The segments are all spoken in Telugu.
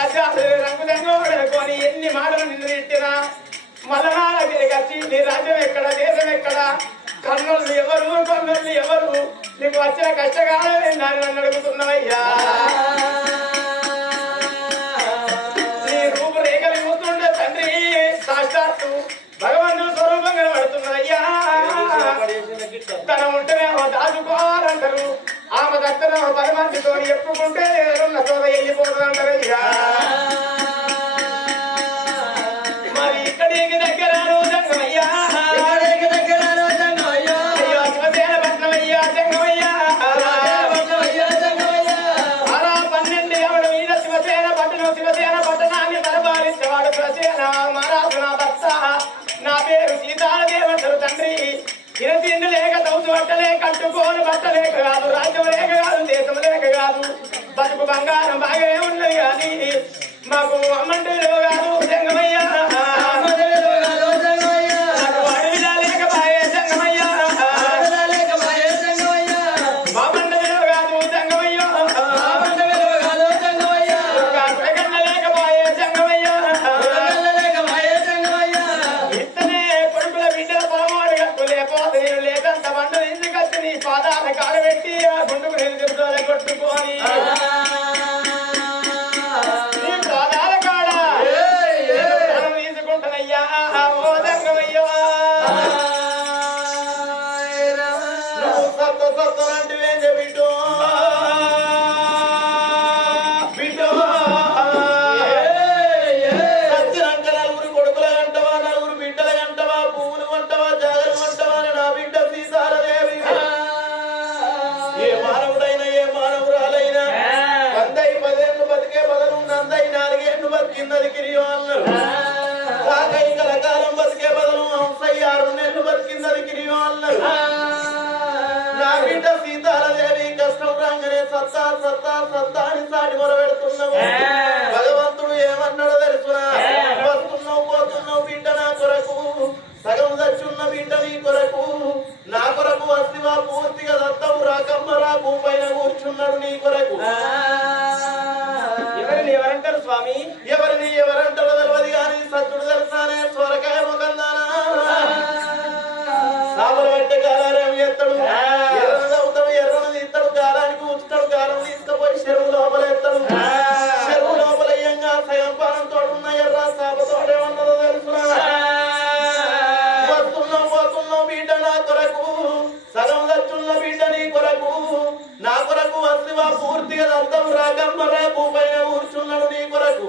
రాజ్యాలు రంగులను ఎన్ని మాటలు నిన్ను ఇట్టినా మలనాల తిరిగచ్చి నీ రాజ్యం ఎక్కడ దేశం ఎక్కడ? కర్నూలు ఎవరు కర్నూలు ఎవరు? నీకు వచ్చిన కష్టకాలం నన్ను అడుగుతున్నావయ్యా. ఎత్తడం పది మందితో చెప్పుకుంటే నేనున్న సోద వెళ్ళిపోతుందంటారయ్యా మరి ఇక్కడికి దగ్గర రోజంగమయ్యా నా పేరు సీతాల దేవంతరు తండ్రి. ఇరవై బట్టలే కట్టుకోని బట్టలే కాదు రాజ్యం లేక కాదు దేశం లేక కాదు. బతుకు బంగారం బాగా ఉన్నది కానీ మాకు అమ్మంటే కాదు జంగమయ్యా. అన్నారు కాకైక రకాలం బతికే ఆరు నెలలు బతికిందని గిరియో నా బిడ్డ సీతాలదేవి కష్టం రాగానే సత్తా సత్తా సత్తా అని సాటి మొరబెడుతున్నావు. భగవంతుడు ఏమన్నాడో తెలుసునా వస్తున్నావు బిడ్డ నా కొరకు. సగం దచ్చున్న నా కొరకు. వస్తివా పూర్తిగా దత్తవు రాకమ్మ రా భూపైన కూర్చున్నాడు నీ కొరకు. కదా అర్థం రాగమ్మ మరే పైన కూర్చున్నాడు నీ కొరకు.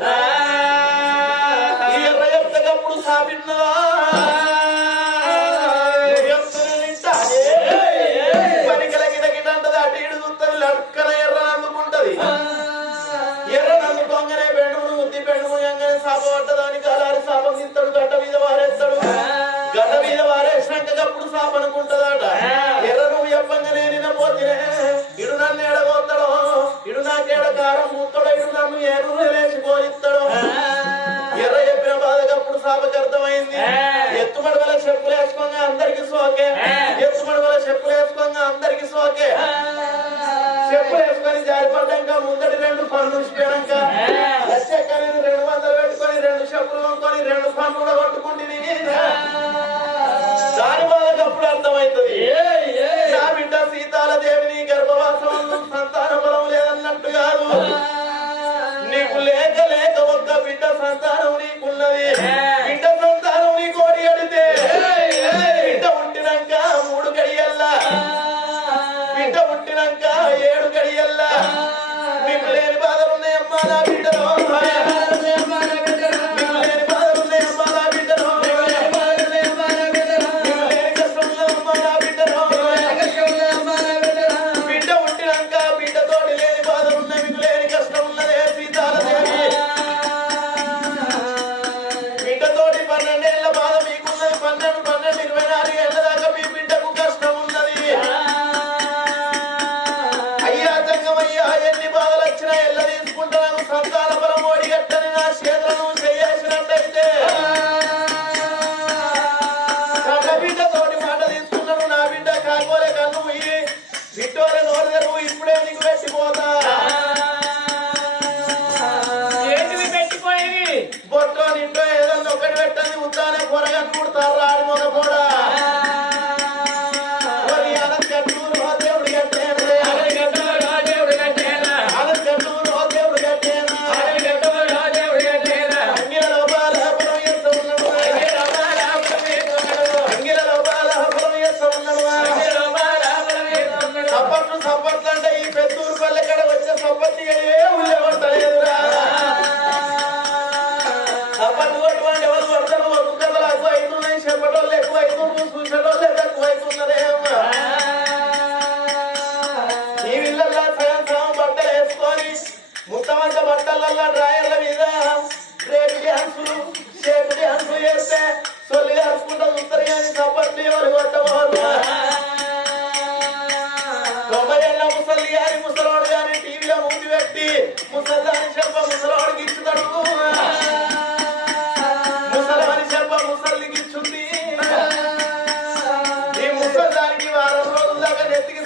బంగారం మూతడైన నన్ను ఎర్రు లేచి గోరిస్తాడు. ఎర్ర చెప్పిన బాధకప్పుడు సాపకి అర్థమైంది. ఎత్తుమడవల చెప్పులు వేసుకోగా అందరికి సోకే. ఎత్తుమడవల చెప్పులు వేసుకోగా అందరికి సోకే. చెప్పులు వేసుకొని జారిపడ్డాక ముందటి రెండు పనులు ఉంచిపోయాక వచ్చాక రెండు వందలు పెట్టుకొని రెండు చెప్పులు కొనుక్కొని రెండు పనులు కూడా కొట్టుకుంటే దాని బాధకప్పుడు అర్థమవుతుంది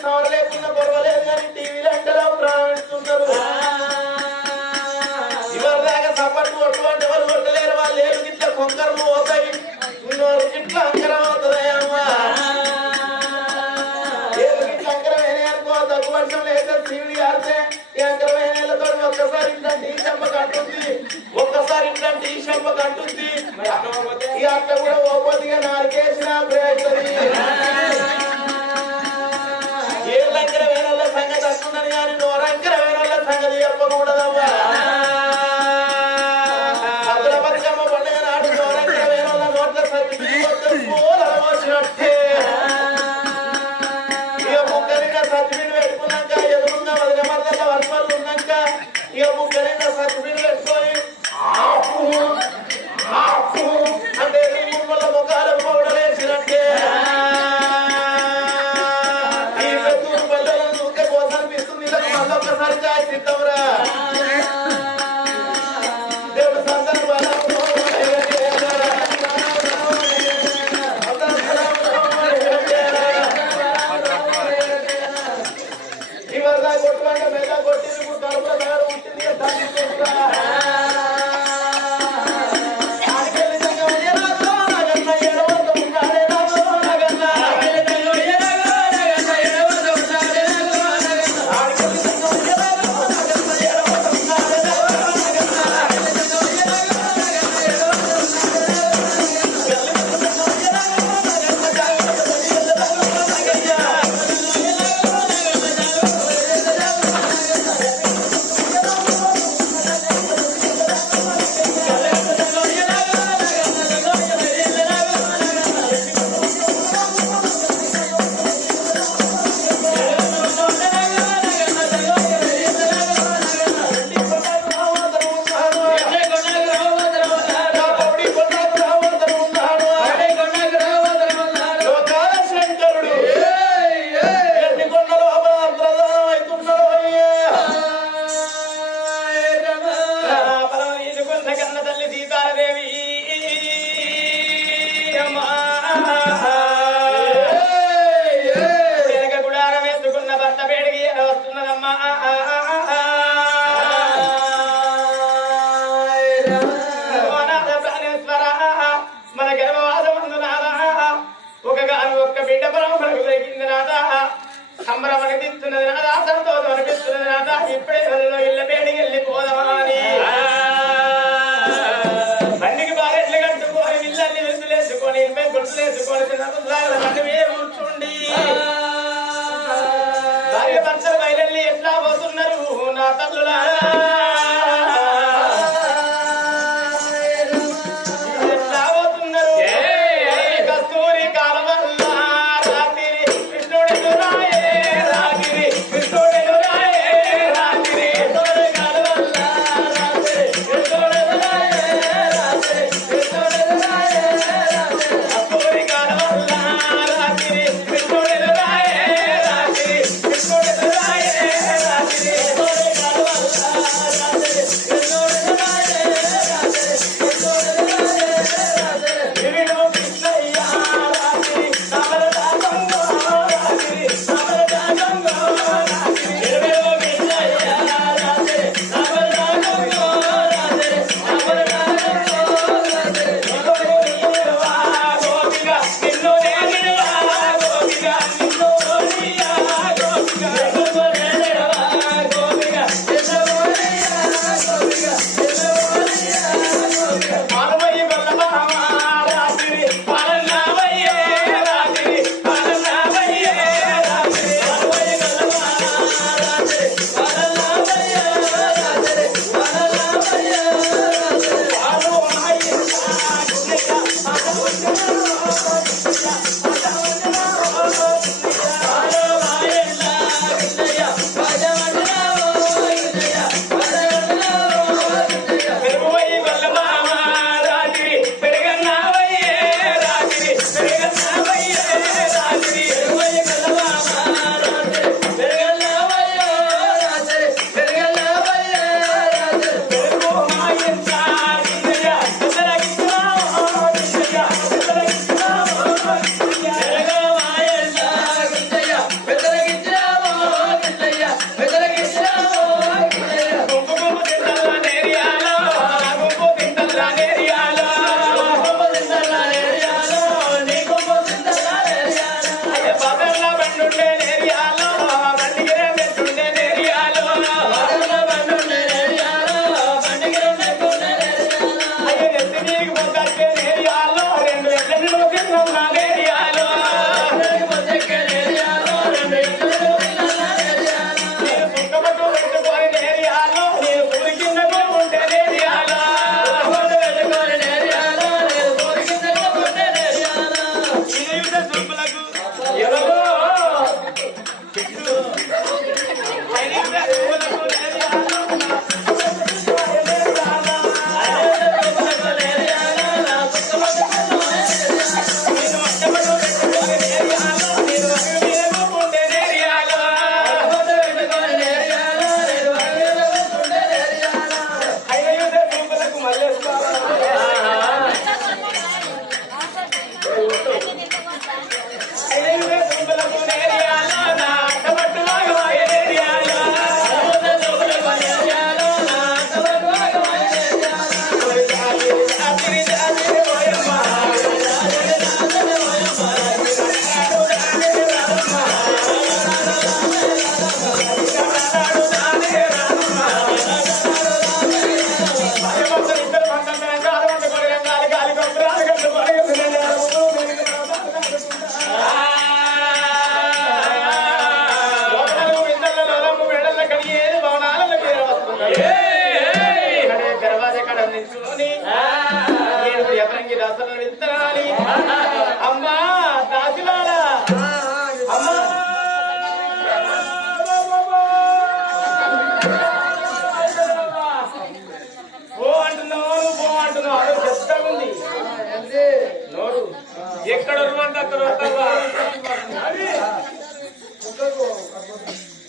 సవరలేకున్న పర్వాలేదు కానీ టీవీలో అంటారా ప్రారంభిస్తున్నారు ఇవాళ దాకా సపట్లు కొట్టు అంటే వాళ్ళు కొట్టలేరు వాళ్ళు ఏడు గిట్ల కొంకరలు పోతాయి నువ్వు గిట్ల అంకరం అవుతుందయ్యా అమ్మ. తక్కువ వర్షం లేదా సీడి ఈ అంకరం అయినతో ఒక్కసారి ఇట్లాంటి ఈ చెంప కట్టుంది ఒక్కసారి ఇట్లాంటి ఈ చెంప కట్టుంది ఈ అట్ట కూడా గా నాలుగేసిన బ్రేక్ సంగతి చెప్పకూడదమ్మా. నాదా సంబరం అనిపిస్తున్నది అని బండికి బారెట్లు కట్టుకొని ఇళ్ళన్ని విసులేసుకొని ఇనిమే గుర్తులేసుకొని తిన్నప్పుడు ఏ కూర్చుండి. భార్య భర్తలు ఎట్లా పోతున్నారు? నా తల్లులారా.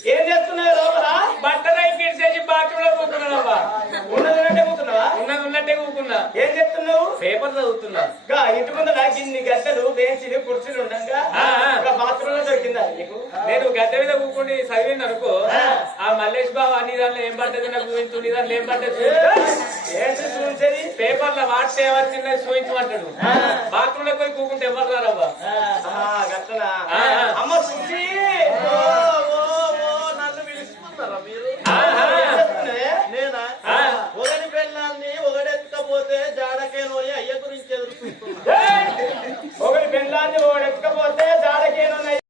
ఏం చేస్తున్నావు లోపల? బట్టరాయి పిడిచేసి బాత్రూంలో కూకున్నావా ఉన్నది ఉన్నట్టే కూకున్నావా ఉన్నది ఉన్నట్టే కూకున్నా ఏం చేస్తున్నావు? పేపర్ చదువుతున్నా. గా ఇంటి ముందర ఇన్ని గద్దలు బెంచీలు కుర్చీలు ఉండగా బాత్రూంలో దొరికిందా నీకు? నేను గద్దె మీద కూకుండి చదివింది అనుకో ఏం పడ్డది నాకు చూపించు నీ దాంట్లో ఏం పడ్డది ఏంటి చూపించేది? పేపర్లో వాడితే వచ్చిందని చూపించమంటాడు. బాత్రూమ్లో పోయి కూకుంటే ఎవరు రారవ్వా. అమ్మ చూసి